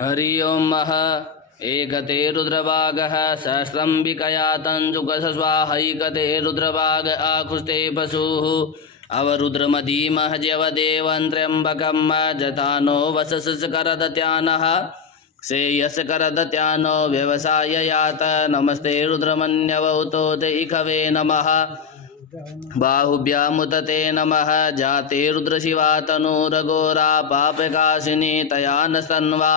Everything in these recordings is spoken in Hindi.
हरि ओं मः एकते रुद्रभागः सहस्रम्बिकया तञ्जुकस्वाहैकते रुद्रभाग आकुस्ते पशुः अवरुद्रमदीमः जवदेवं त्र्यम्बकं जतानो वससकरदत्यानः श्रेयस्करदत्यानो व्यवसाय यात नमस्ते रुद्रमन्यवौतोत इखवे नमः बाहुभ्यामुतते नमः जाते रुद्रशिवा तनूरघोरा पापकाशिनी तया न सन्वा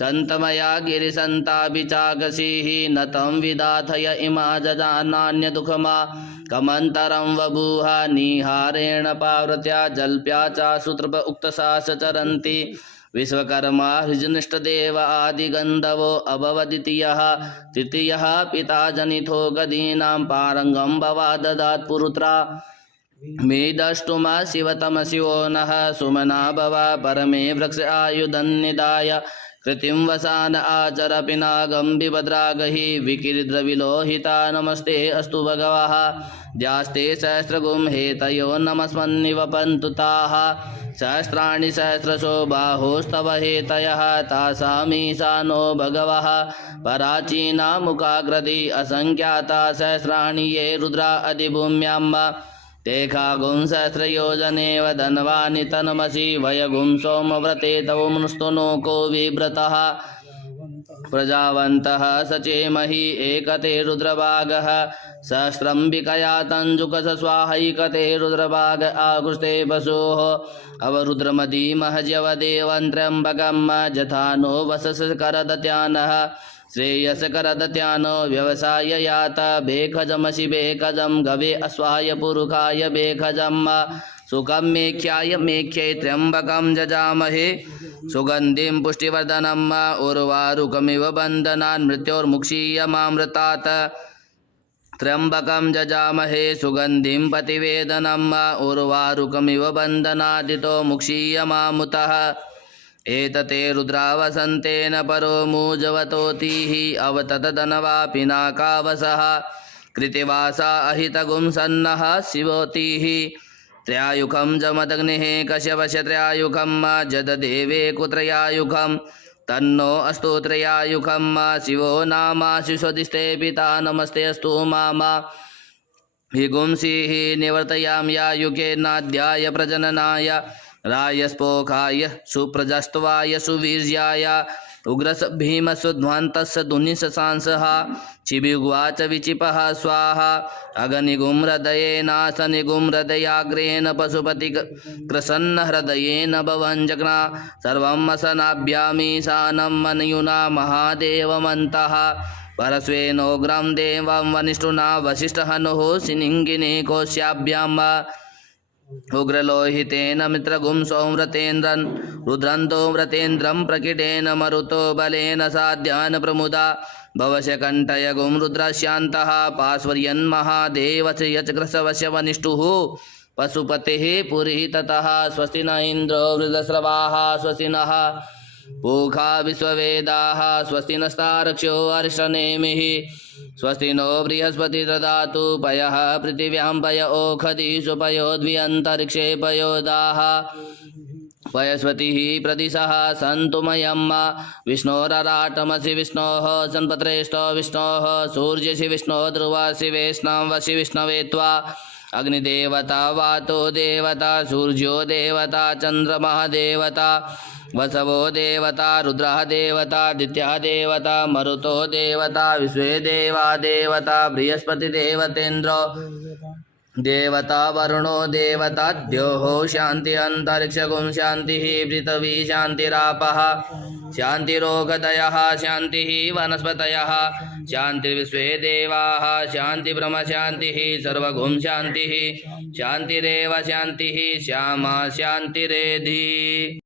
सन्तमया गिरिसन्ताभिचाकसीः न तं विदाथय इमा जजानान्यदुःखमा कमन्तरं वभूः निहारेण पार्वत्या जल्प्या चासुतृप उक्तसास चरन्ति विश्वकर्मा हृजनिष्ठदेव आदिगन्धवो अभवद्वितीयः तृतीयः पिता जनितो गदीनां पारंगं भवा ददात् पुरुत्रा मेदष्टुमा शिवतम शिवो नः सुमना भव परमे वृक्ष आयुधन्निदाय कृतिं वसान आचर पिनागं बिभद्रागहि विकिरद्रविलोहिता नमस्ते अस्तु भगवः द्यास्ते सहस्रगुं हेतयो नमस्मन्निवपन्तु ताः सहस्राणि सहस्रशो बाहोस्तव हेतयः तासामीशानो भगवः पराचीना मुखाकृति असंख्याता सहस्राणि ये रुद्रा अधिभूम्यां तेखागुं सहस्रयोजनेव धनवानि तन्मसि वयगुं सोमव्रते तव मनुस्तुनो को विव्रतः प्रजावन्तः सचेमहि एकते रुद्रभागः सहस्रम्बिकया तञ्जुकस्वाहैकते रुद्रभाग आकुस्ते पशोः अवरुद्रमदीमः जवदेवं त्र्यम्बकं जथानो वससकरदत्यानः श्रेयस्करदत्यानो व्यवसाय यात बेखजमसि बेखजं गवे अश्वाय पुरुखाय बेखजं सुखं मेख्याय मेख्यै त्र्यम्बकं जजामहे सुगन्धिं पुष्टिवर्धनम् उर्वारुकमिव बन्धनान् मृत्योर्मुक्षीयमामृतात् त्र्यम्बकं जजामहे सुगन्धिं पतिवेदनम् उर्वारुकमिव बन्धनादितो मुक्षीयमामुतः एतते रुद्रावसन्तेन परो मूजवतोतिः अवततदनवा पिनाकावसः कृतिवासा अहितगुं सन्नः शिवोतिः त्रयायुखं जमदग्निः कश्यपस्य त्रयायुखं जददेवे कुत्रयायुखं तन्नो अस्तु त्रयायुखं शिवो नामासि स्वदिष्टे पिता नमस्ते अस्तु मामा हिगुंसिः निवर्तयाम्यायुके नाद्याय प्रजननाय रायस्पोखाय सुप्रजस्त्वाय सुवीर्याय उग्रस भीमसुध्वान्तस्य दुनिशशांसः चिभिगुवाच विचिपः स्वाहा अगनिगुं हृदयेनासनिगुं हृदयाग्रेण पशुपति प्रसन्न हृदयेन भवञ्जग्ना सर्वं असनाभ्यामीशानं मन्युना महादेवमन्तः परस्वेनोग्रं देवं वनिष्ठुना वसिष्ठहनुः सिनिङ्गिनी कोश्याभ्याम् उग्रलोहितेन मित्रगुं सौम्रतेन्द्रन् रुद्रन्तो व्रतेन्द्रं प्रकीटेन मरुतो बलेन साध्यान् प्रमुदा भवस्य कण्ठयगुं रुद्रशान्तः पार्श्वर्यन् महादेवस्य यचग्रसवस्य वनिष्ठुः पशुपतिः पुरी ततः स्वस्ति न इन्द्रो वृद्धस्रवाः स्वस्ति नः पूषा विश्ववेदाः स्वस्ति नस्तार्क्ष्यो अरिष्टनेमिः स्वस्ति नो बृहस्पति ददातु पयः पृथिव्यां पय ओषधीषु पयोद्व्यन्तरिक्षे पयोदाः पयस्वतिः प्रदिशः सन्तु मयं विष्णोरराटमसि विष्णोः सन्पत्रेष्ठो विष्णोः सूर्यसि विष्णो ध्रुवसि वैष्णवसि विष्णवे त्वा अग्निदेवता वातो देवता सूर्यो देवता चन्द्रमः देवता वसवो देवता रुद्रः देवता आदित्यः देवता मरुतो देवता विश्वे देवा देवता बृहस्पति देवतेन्द्रो देवता वरुणो देवता द्योः शान्ति अन्तरिक्षगुं शान्तिः पृथिवी शान्तिरापः शान्तिरोगदयः शान्तिः वनस्पतयः शान्तिर्विश्वे देवाः शान्तिब्रह्म शान्तिः सर्वगुं शान्तिः शान्तिरेव शान्तिः श्यामा शान्तिरेधि।